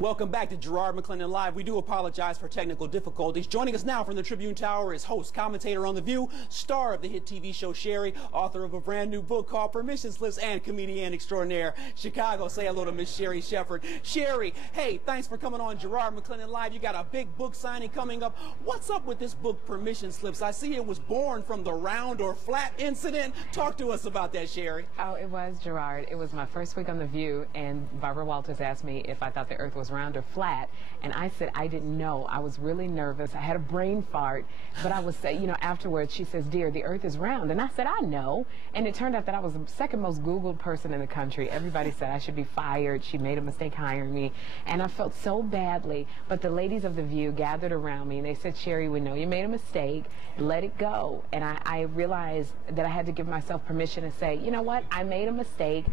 Welcome back to Garrard McClendon Live. We do apologize for technical difficulties. Joining us now from the Tribune Tower is host, commentator on The View, star of the hit TV show Sherri, author of a brand new book called Permission Slips, and comedian extraordinaire. Chicago, say hello to Miss Sherri Shepherd. Sherri, hey, thanks for coming on Garrard McClendon Live. You got a big book signing coming up. What's up with this book, Permission Slips? I see it was born from the round or flat incident. Talk to us about that, Sherri. Oh, it was, Gerard. It was my first week on The View, and Barbara Walters asked me if I thought the earth was round or flat, and I said I didn't know. I was really nervous. I had a brain fart, but I was, afterwards she says, "Dear, the earth is round," and I said, "I know," and it turned out that I was the second most Googled person in the country. Everybody said I should be fired. She made a mistake hiring me, and I felt so badly, but the ladies of The View gathered around me, and they said, "Sherri, we know you made a mistake. Let it go." And I realized that I had to give myself permission to say, you know what, I made a mistake.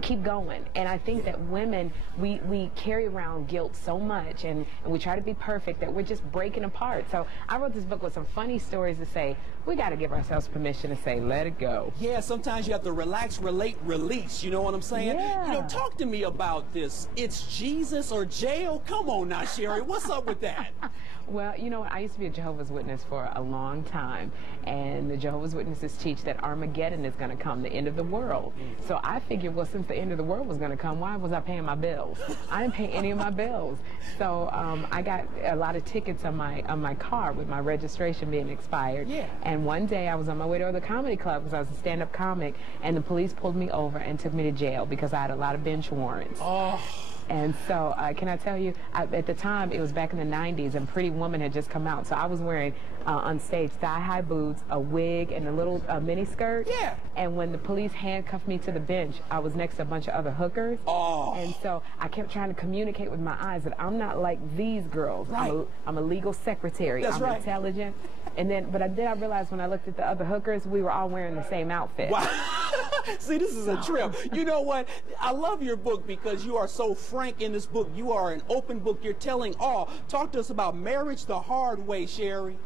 Keep going. And I think that women, we carry around guilt so much, and we try to be perfect that we're just breaking apart. So I wrote this book with some funny stories to say, we got to give ourselves permission to say, let it go. Yeah, sometimes you have to relax, relate, release. You know what I'm saying? Yeah. Talk to me about this. It's Jesus or jail? Come on now, Sherri. What's up with that? Well, I used to be a Jehovah's Witness for a long time, and the Jehovah's Witnesses teach that Armageddon is going to come, the end of the world. So I figured, well, since the end of the world was going to come, why was I paying my bills? I didn't pay any of my bills. So I got a lot of tickets on my car with my registration being expired. Yeah. And one day I was on my way to the comedy club because I was a stand-up comic, and the police pulled me over and took me to jail because I had a lot of bench warrants. Oh. And so, can I tell you, at the time, it was back in the 90s, and Pretty Woman had just come out. So I was wearing, on stage, thigh-high boots, a wig, and a little mini skirt. Yeah. And when the police handcuffed me to the bench, I was next to a bunch of other hookers. Oh. And so I kept trying to communicate with my eyes that I'm not like these girls. Right. I'm a legal secretary. That's I'm right. intelligent. And then I realized when I looked at the other hookers, we were all wearing the same outfit. Wow. See, this is a trip. You know what? I love your book because you are so frank in this book. You are an open book. You're telling all. Talk to us about marriage the hard way, Sherri.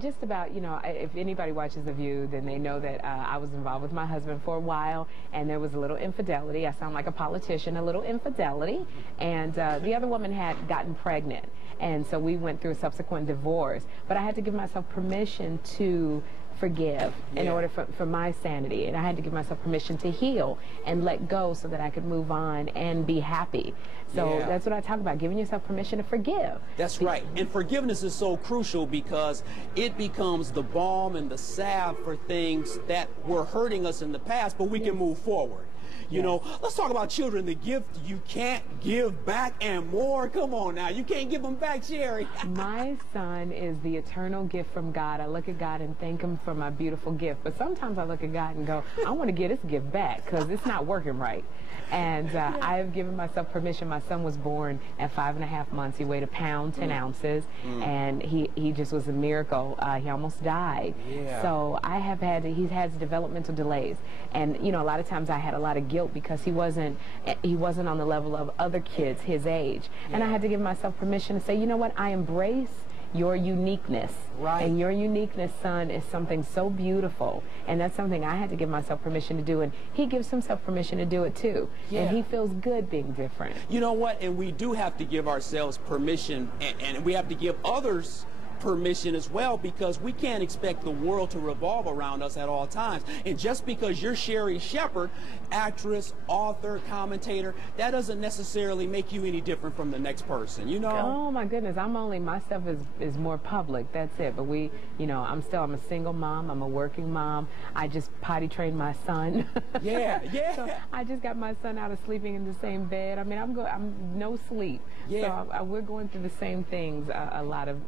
Just about, if anybody watches The View, then they know that I was involved with my husband for a while, and there was a little infidelity. I sound like a politician, a little infidelity. And the other woman had gotten pregnant, and so we went through a subsequent divorce. But I had to give myself permission to forgive in order for my sanity, and I had to give myself permission to heal and let go so that I could move on and be happy. So that's what I talk about, giving yourself permission to forgive. That's right. And forgiveness is so crucial because it becomes the balm and the salve for things that were hurting us in the past, but we can move forward. Let's talk about children, the gift you can't give back and more. Come on now, you can't give them back, Sherri. My son is the eternal gift from God. I look at God and thank him for my beautiful gift. But sometimes I look at God and go, I want to get this gift back because it's not working right. And I have given myself permission. My son was born at 5.5 months. He weighed 1 pound, 10 ounces, and he just was a miracle. He almost died. Yeah. So he's had developmental delays. And, a lot of times I had a lot of guilt because he wasn't on the level of other kids his age. And I had to give myself permission to say, you know what, I embrace your uniqueness. Right. And your uniqueness, son, is something so beautiful. And that's something I had to give myself permission to do. And he gives himself permission to do it too. Yeah. And he feels good being different. You know what? And we do have to give ourselves permission, and we have to give others permission as well, because we can't expect the world to revolve around us at all times. And just because you're Sherri Shepherd, actress, author, commentator, that doesn't necessarily make you any different from the next person, Oh my goodness, my stuff is more public, that's it. But I'm a single mom, I'm a working mom. I just potty trained my son. Yeah. So I just got my son out of sleeping in the same bed. I mean, I'm no sleep. Yeah. So we're going through the same things, a lot of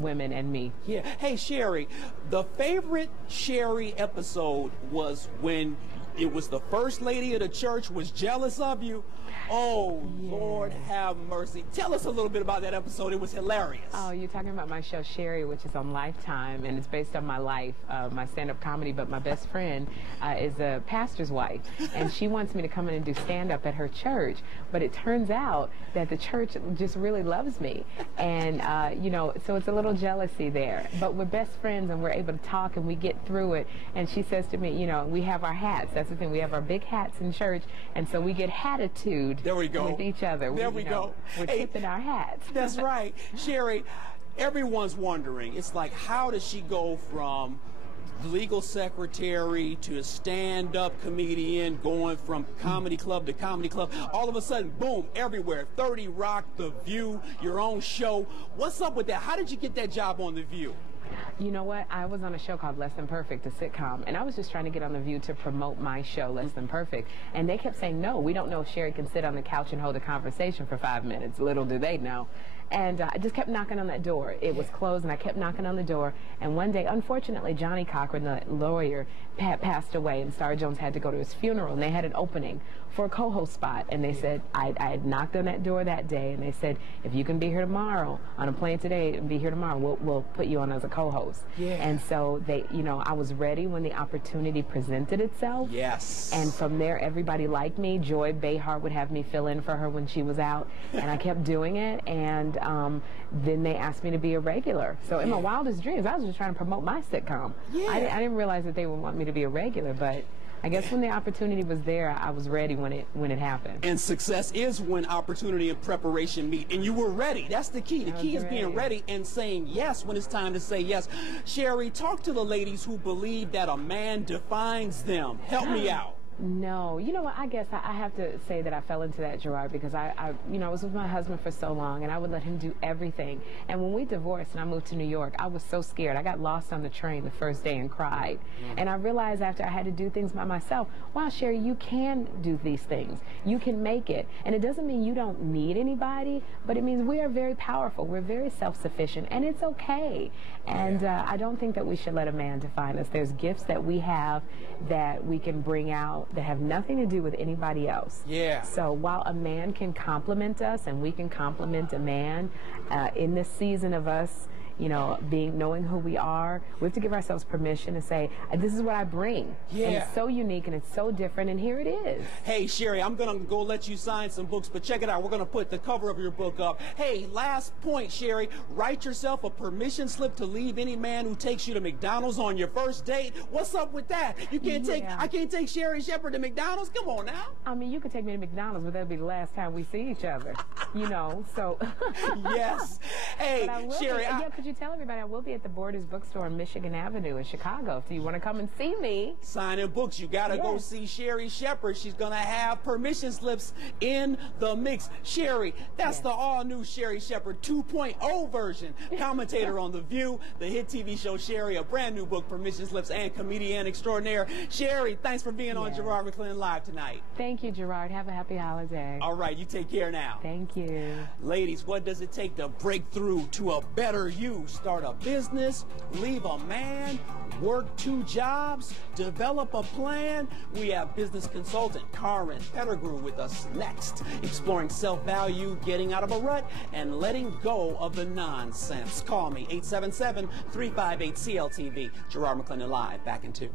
women and me. Yeah. Hey, Sherri, the favorite Sherri episode was when it was the first lady of the church was jealous of you. Oh, yes. Lord have mercy. Tell us a little bit about that episode. It was hilarious. Oh, you're talking about my show, Sherri, which is on Lifetime, and it's based on my life, my stand-up comedy, but my best friend is a pastor's wife, and she wants me to come in and do stand-up at her church, but it turns out that the church just really loves me, and, so it's a little jealousy there, but we're best friends, and we're able to talk, and we get through it, and she says to me, we have our hats. That's the thing. We have our big hats in church, and so we get hatitude there we go. with each other. There we go. We're tipping our hats. That's right. Sherri, everyone's wondering, it's like, how does she go from legal secretary to a stand-up comedian, going from comedy club to comedy club, all of a sudden, boom, everywhere, 30 Rock, The View, your own show. What's up with that? How did you get that job on The View? You know what? I was on a show called Less Than Perfect, a sitcom, and I was just trying to get on The View to promote my show, Less Than Perfect. And they kept saying, no, we don't know if Sherri can sit on the couch and hold a conversation for 5 minutes. Little do they know. And I just kept knocking on that door. It was closed, and I kept knocking on the door. And one day, unfortunately, Johnny Cochran, the lawyer, passed away, and Star Jones had to go to his funeral, and they had an opening for a co-host spot. And they said, I had knocked on that door that day, and they said, if you can be here tomorrow, on a plane today, and be here tomorrow, we'll put you on as a co-host. Yeah. And so they, I was ready when the opportunity presented itself. Yes. And from there, everybody liked me. Joy Behar would have me fill in for her when she was out, and I kept doing it. And then they asked me to be a regular. So in my wildest dreams, I was just trying to promote my sitcom. Yeah. I didn't realize that they would want me to be a regular, but I guess when the opportunity was there, I was ready when it happened. And success is when opportunity and preparation meet, and you were ready. That's the key. The key is being ready and saying yes when it's time to say yes. Sherri, talk to the ladies who believe that a man defines them. Help me out. No, you know what, I guess I have to say that I fell into that, Gerard, because I was with my husband for so long, and I would let him do everything. And when we divorced and I moved to New York, I was so scared. I got lost on the train the first day and cried. And I realized after I had to do things by myself, wow, Sherri, you can do these things. You can make it. And it doesn't mean you don't need anybody, but it means we are very powerful. We're very self-sufficient, and it's okay. And I don't think that we should let a man define us. There's gifts that we have that we can bring out that have nothing to do with anybody else. Yeah. So while a man can compliment us and we can compliment a man, in this season of us, knowing who we are, we have to give ourselves permission to say, this is what I bring. Yeah. And it's so unique and it's so different, and here it is. Hey, Sherri, I'm going to go let you sign some books, but check it out. We're going to put the cover of your book up. Hey, last point, Sherri. Write yourself a permission slip to leave any man who takes you to McDonald's on your first date. What's up with that? You can't I can't take Sherri Shepherd to McDonald's? Come on now. I mean, you could take me to McDonald's, but that'll be the last time we see each other, so. Yes. Hey, Sherri. Could you tell everybody I will be at the Borders Bookstore on Michigan Avenue in Chicago. If you want to come and see me. Signing books. You got to go see Sherri Shepherd. She's going to have permission slips in the mix. Sherri, that's the all-new Sherri Shepherd 2.0 version. Commentator on The View, the hit TV show Sherri, a brand new book, Permission Slips, and comedian extraordinaire. Sherri, thanks for being on Garrard McClendon Live tonight. Thank you, Gerard. Have a happy holiday. All right, you take care now. Thank you. Ladies, what does it take to break through to a better you? Start a business, leave a man, work 2 jobs, develop a plan. We have business consultant Karen Pettigrew with us next, exploring self-value, getting out of a rut, and letting go of the nonsense. Call me, 877-358-CLTV. Garrard McClendon Live, back in 2.